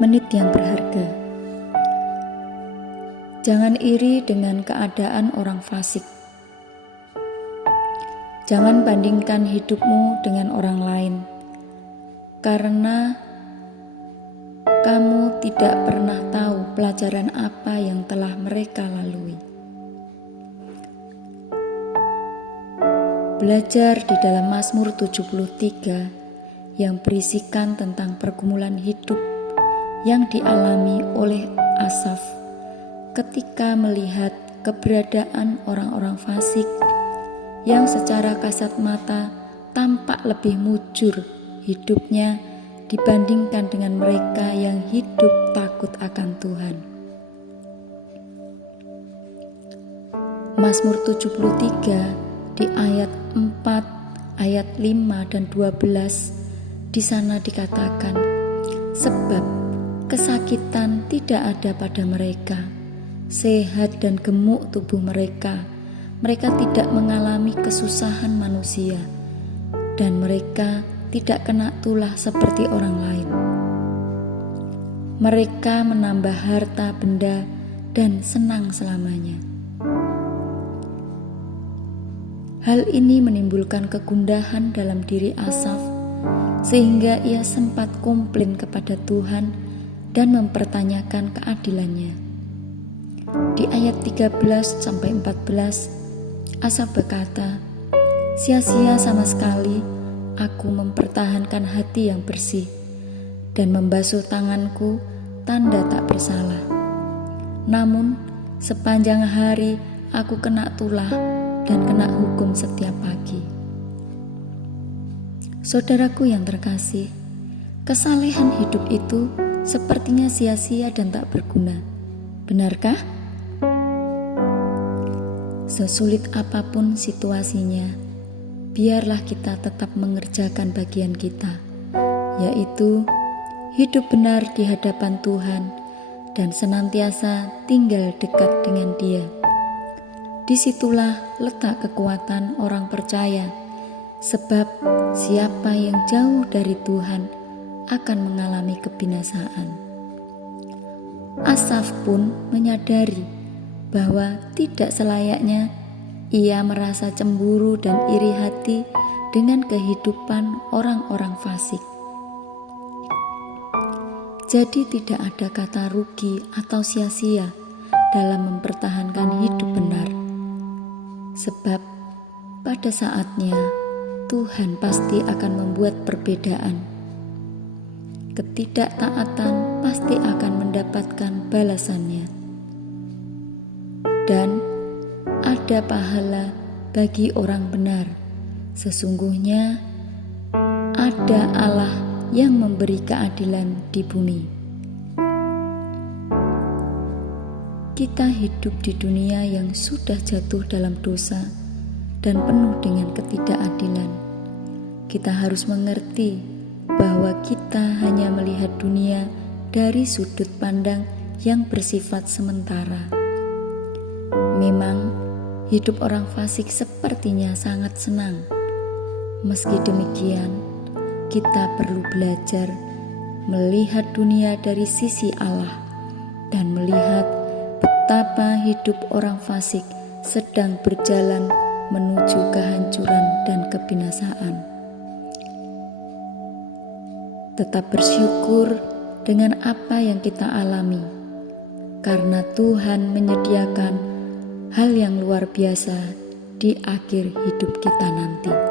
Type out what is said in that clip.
Menit yang berharga. Jangan iri dengan keadaan orang fasik. Jangan bandingkan hidupmu dengan orang lain, karena kamu tidak pernah tahu pelajaran apa yang telah mereka lalui. Belajar di dalam Mazmur 73 yang berisikan tentang pergumulan hidup yang dialami oleh Asaf ketika melihat keberadaan orang-orang fasik yang secara kasat mata tampak lebih mujur hidupnya dibandingkan dengan mereka yang hidup takut akan Tuhan. Mazmur 73 di ayat 4, ayat 5 dan 12 di sana dikatakan, sebab kesakitan tidak ada pada mereka, sehat dan gemuk tubuh mereka. Mereka tidak mengalami kesusahan manusia, dan mereka tidak kena tulah seperti orang lain. Mereka menambah harta benda dan senang selamanya. Hal ini menimbulkan kegundahan dalam diri Asaf, sehingga ia sempat komplain kepada Tuhan dan mempertanyakan keadilannya. Di ayat 13-14, Asaf berkata, sia-sia sama sekali aku mempertahankan hati yang bersih dan membasuh tanganku tanda tak bersalah. Namun sepanjang hari aku kena tulah dan kena hukum setiap pagi. Saudaraku yang terkasih, kesalehan hidup itu sepertinya sia-sia dan tak berguna. Benarkah? Sesulit apapun situasinya, biarlah kita tetap mengerjakan bagian kita, yaitu hidup benar di hadapan Tuhan dan senantiasa tinggal dekat dengan Dia. Disitulah letak kekuatan orang percaya, sebab siapa yang jauh dari Tuhan akan mengalami kebinasaan. Asaf pun menyadari bahwa tidak selayaknya ia merasa cemburu dan iri hati dengan kehidupan orang-orang fasik. Jadi tidak ada kata rugi atau sia-sia dalam mempertahankan hidup benar, sebab pada saatnya Tuhan pasti akan membuat perbedaan. Ketidaktaatan pasti akan mendapatkan balasannya, dan ada pahala bagi orang benar. Sesungguhnya ada Allah yang memberi keadilan di bumi. Kita hidup di dunia yang sudah jatuh dalam dosa dan penuh dengan ketidakadilan. Kita harus mengerti bahwa kita hanya melihat dunia dari sudut pandang yang bersifat sementara. Memang hidup orang fasik sepertinya sangat senang. Meski demikian, kita perlu belajar melihat dunia dari sisi Allah dan melihat betapa hidup orang fasik sedang berjalan menuju kehancuran dan kebinasaan. Tetap bersyukur dengan apa yang kita alami, karena Tuhan menyediakan hal yang luar biasa di akhir hidup kita nanti.